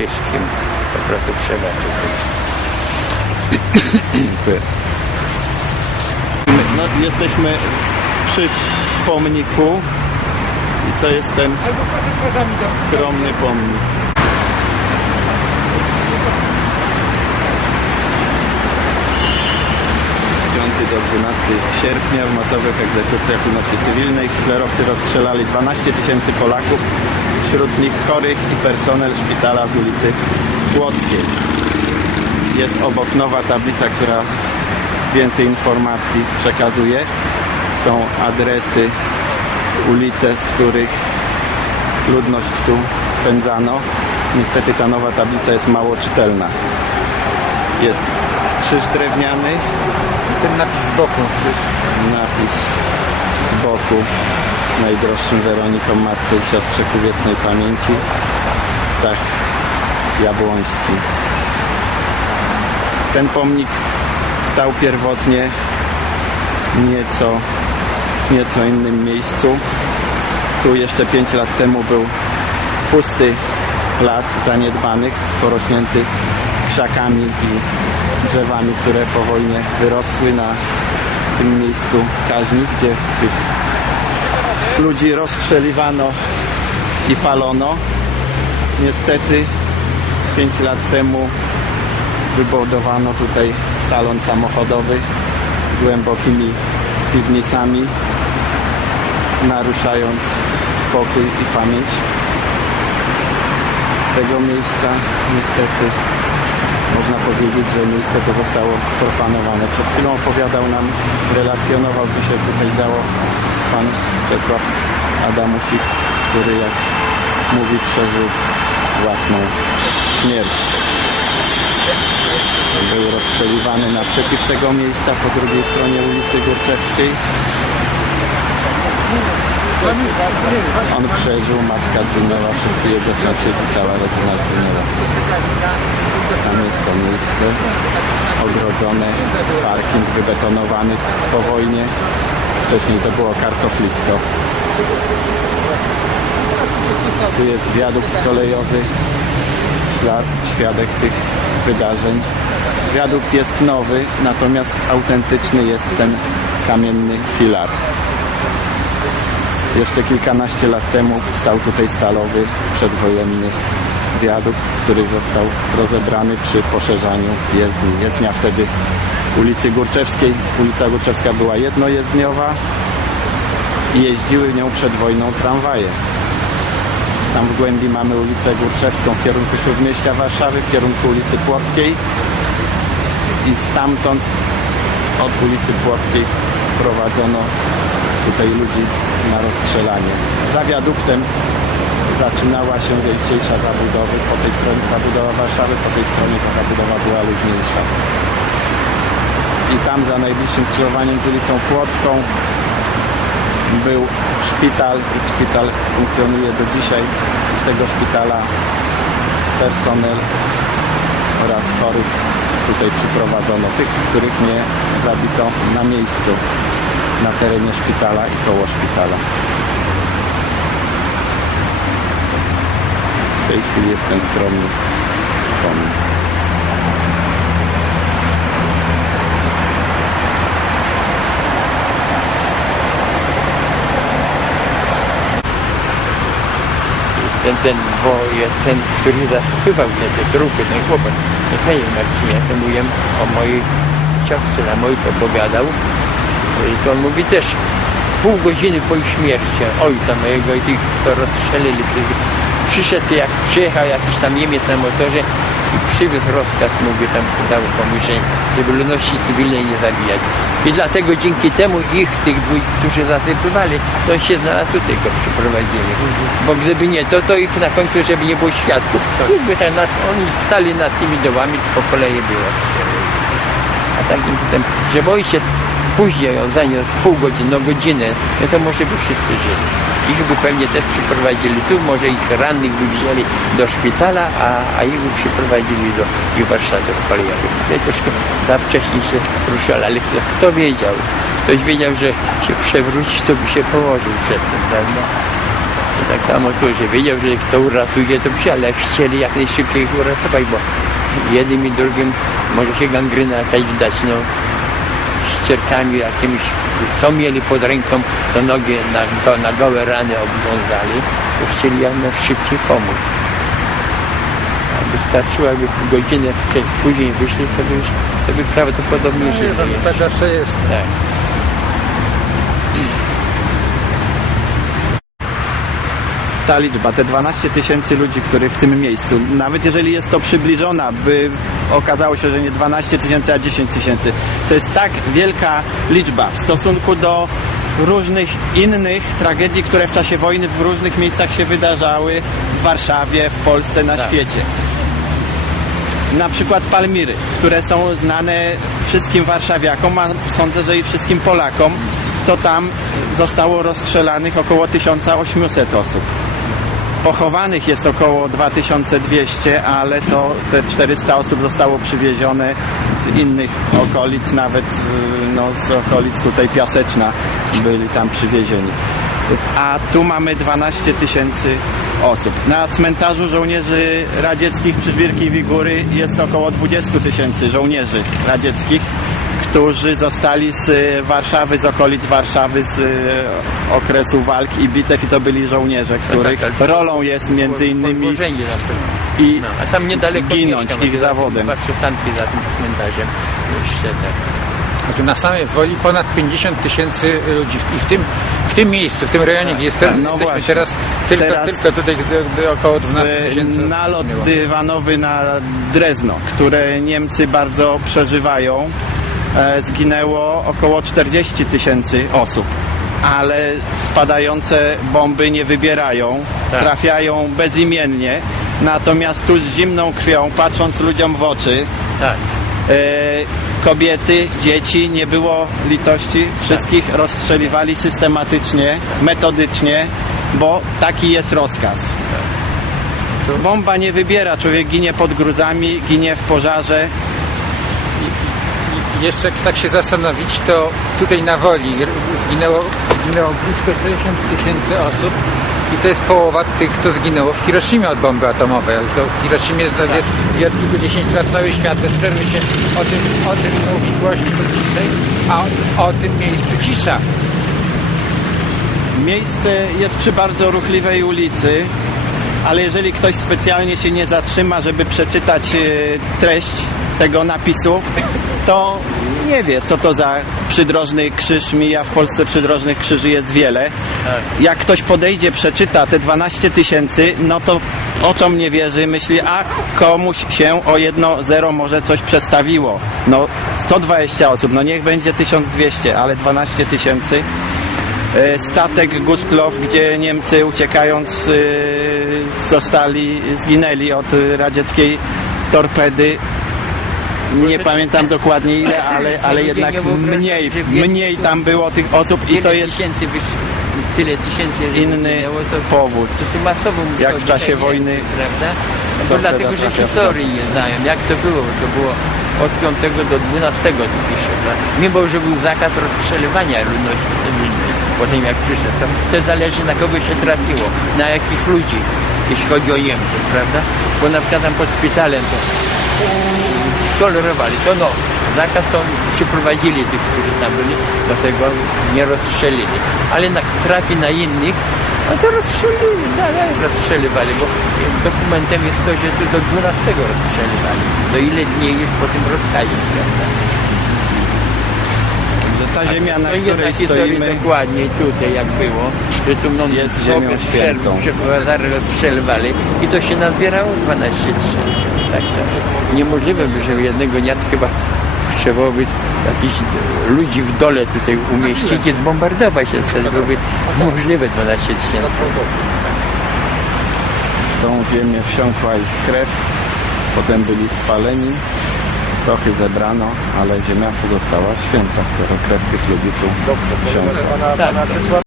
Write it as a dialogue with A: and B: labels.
A: wszystkim. Po prostu trzeba.
B: Dziękuję. No, jesteśmy przy pomniku i to jest ten skromny pomnik. Z 5 do 12 sierpnia w masowych egzekucjach ludności cywilnej hitlerowcy rozstrzelali 12 tysięcy Polaków, wśród nich chorych i personel szpitala z ulicy Płockiej. Jest obok nowa tablica, która więcej informacji przekazuje. Są adresy, ulice, z których ludność tu spędzano. Niestety ta nowa tablica jest mało czytelna. Jest krzyż drewniany,
A: Ten napis z boku.
B: napis z boku najdroższym Weronikom Matce i siostrze ku wiecznej pamięci Stach Jabłoński. Ten pomnik stał pierwotnie nieco, nieco innym miejscu. Tu jeszcze 5 lat temu był pusty plac zaniedbany, porośnięty krzakami i drzewami, które po wojnie wyrosły na tym miejscu kaźni, gdzie tych ludzi rozstrzeliwano i palono. Niestety 5 lat temu wybudowano tutaj salon samochodowy z głębokimi piwnicami, naruszając spokój i pamięć tego miejsca. Niestety można powiedzieć, że miejsce to zostało sprofanowane. Przed chwilą opowiadał nam, relacjonował, co się tutaj działo pan Czesław Adamusik, który jak mówi, przeżył własną śmierć. Był rozstrzeliwany naprzeciw tego miejsca, po drugiej stronie ulicy Górczewskiej. On przeżył, matka zginęła, wszyscy jego sąsiedzi, cała rodzina zginęła. Tam jest to miejsce ogrodzone, parking wybetonowany po wojnie. Wcześniej to było kartoflisko. Tu jest wiadukt kolejowy, ślad, świadek tych wydarzeń. Wiadukt jest nowy, natomiast autentyczny jest ten kamienny filar. Jeszcze kilkanaście lat temu stał tutaj stalowy, przedwojenny wiadukt, który został rozebrany przy poszerzaniu jezdni. Jezdnia wtedy ulicy Górczewskiej. Ulica Górczewska była jednojezdniowa i jeździły nią przed wojną tramwaje. Tam w głębi mamy ulicę Górczewską w kierunku Śródmieścia Warszawy, w kierunku ulicy Płockiej i stamtąd od ulicy Płockiej prowadzono tutaj ludzi na rozstrzelanie. Za wiaduktem zaczynała się dzisiejsza zabudowa. Po tej stronie zabudowa Warszawy, po tej stronie ta zabudowa była luźniejsza. I tam za najbliższym skrzyżowaniem z ulicą Płocką był szpital i szpital funkcjonuje do dzisiaj. Z tego szpitala personel oraz chorych tutaj przyprowadzono. Tych, których nie zabito na miejscu, na terenie szpitala i koło szpitala. W tej chwili jest ten skromny.
A: Ten, ten, bo ten, który zasypywał te, te trupy, ten chłopak, nie panie Marcinie, mówiłem o mojej siostrze, na mojej opowiadał. I to on mówi też pół godziny po ich śmierci ojca mojego i tych, co rozstrzelili. Przyszedł, jak przyjechał jakiś tam Niemiec na motorze i przywiózł rozkaz, mówię tam dał komuś, że- żeby ludności cywilnej nie zabijać. I dlatego dzięki temu ich, tych dwóch, którzy zasypywali, to się znalazł tutaj, go przyprowadzili. Bo gdyby nie to, to ich na końcu, żeby nie było świadków, już by tak nad, oni stali nad tymi dołami, to po kolei było. A takim potem, żeby ojciec później zaniósł pół godziny, no godzinę, no to może by wszyscy żyli. Ich by pewnie też przyprowadzili tu, może ich rannych by wzięli do szpitala, a, a ich by przyprowadzili do ich warsztatów kolejowych. No troszkę za wcześnie się ruszyli, ale kto, kto wiedział? Ktoś wiedział, że się przewróci, to by się położył przed tym, prawda? Tak samo tu, że wiedział, że kto uratuje, to przy, ale chcieli jak najszybciej ich uratować, bo jednym i drugim może się gangryna dać, no ścierkami jakimiś, co mieli pod ręką, to nogi na, na gołe rany obwiązali, to chcieli jak najszybciej pomóc. A Wystarczyło, jakby godzinę później wyszli, to by, już, to by prawdopodobnie żyli.
C: No,
A: jeszcze.
C: tak zawsze jest.
A: Tak.
B: Ta liczba, te 12 tysięcy ludzi, którzy w tym miejscu, nawet jeżeli jest to przybliżona, by okazało się, że nie 12 tysięcy, a 10 tysięcy, to jest tak wielka liczba w stosunku do różnych innych tragedii, które w czasie wojny w różnych miejscach się wydarzały, w Warszawie, w Polsce, na
A: Tak.
B: świecie. Na przykład Palmiry, które są znane wszystkim warszawiakom, a sądzę, że i wszystkim Polakom, to tam zostało rozstrzelanych około 1800 osób. Pochowanych jest około 2200, ale to te 400 osób zostało przywiezione z innych okolic, nawet z, no, z okolic tutaj Piaseczna byli tam przywiezieni. A tu mamy 12 tysięcy osób. Na cmentarzu żołnierzy radzieckich przy Żwirkiej Góry jest około 20 tysięcy żołnierzy radzieckich, którzy zostali z e, Warszawy, z okolic Warszawy, z e, okresu walk i bitew i to byli żołnierze, których
A: tak, tak.
B: rolą jest między innymi i
A: No, a tam niedaleko
B: ginąć ich
A: za-
B: zawodem.
A: Przystanki za tym cmentarzem. Jeszcze tak.
C: Znaczy na samej woli ponad 50 tysięcy ludzi. I w tym, w tym miejscu, w tym rejonie, gdzie jest,
B: no
C: jesteśmy
B: właśnie.
C: teraz, tylko,
B: Teraz-
C: tylko tutaj do, do około 12
B: w
C: tysięcy.
B: nalot dywanowy na Drezno, które Niemcy bardzo przeżywają. E, Zginęło około 40 tysięcy osób, ale spadające bomby nie wybierają,
A: Tak.
B: trafiają bezimiennie. Natomiast tu z zimną krwią, patrząc ludziom w oczy,
A: Tak.
B: e, kobiety, dzieci, nie było litości, wszystkich rozstrzeliwali systematycznie, metodycznie, bo taki jest rozkaz. Bomba nie wybiera, człowiek ginie pod gruzami, ginie w pożarze.
C: Jeszcze tak się zastanowić, to tutaj na woli zginęło, zginęło blisko 60 tysięcy osób i to jest połowa tych, co zginęło w Hiroshimie od bomby atomowej. To w Hiroshimie
B: Tak.
C: od kilkudziesięciu lat cały świat przerwy się o tym, o tym mówi głośno ciszej, a o, o tym miejscu cisza.
B: Miejsce jest przy bardzo ruchliwej ulicy, ale jeżeli ktoś specjalnie się nie zatrzyma, żeby przeczytać e, treść tego napisu, to nie wie, co to za przydrożny krzyż mija. W Polsce przydrożnych krzyży jest wiele.
A: Tak.
B: Jak ktoś podejdzie, przeczyta te 12 tysięcy, no to oczom nie wierzy, myśli, a komuś się o jedno zero może coś przestawiło. No 120 osób, no niech będzie 1200, ale 12 tysięcy. E, Statek Gustlow, gdzie Niemcy uciekając e, zostali, zginęli od radzieckiej torpedy. Nie pamiętam dokładnie ile, ale, ale jednak mniej, mniej tam było tych osób i to jest
A: tysięcy, wyś- tyle tysięcy
B: inny
A: zginęło, to,
B: powód.
A: to
B: Jak w czasie wojny
A: prawda? No bo
B: torpeda
A: dlatego, że
B: trafia w
A: historii nie znają. Jak to było? To było od 5 do 12 tu pisze, prawda? Mimo, że był zakaz rozstrzeliwania ludności cywilnej po tym jak przyszedł. To, to zależy na kogo się trafiło, na jakich ludzi, jeśli chodzi o Niemców, prawda? Bo na przykład tam pod szpitalem to tolerowali, to no, zakaz to przyprowadzili tych, którzy tam byli, do tego nie rozstrzelili. Ale jak trafi na innych, no to rozstrzelili, dalej rozstrzeliwali, bo dokumentem jest to, że tu do 12 rozstrzeliwali. Do ile dni już po tym rozkazie, prawda?
B: Że ta ziemia, na
A: To jest
B: której
A: historii
B: stoimy,
A: dokładnie tutaj jak było, że tu no,
B: Jest ziemią świętą.
A: rozstrzelwali i to się nazbierało 12 tysięcy. Tak, tak. Niemożliwe by, że jednego dnia chyba trzeba by jakichś ludzi w dole tutaj umieścić i zbombardować to wtedy byłoby możliwe 12 tysięcy.
B: w tą ziemię wsiąkła ich krew, potem byli spaleni, prochy zebrano, ale ziemia pozostała święta, skoro krew tych ludzi tu wsiąkła.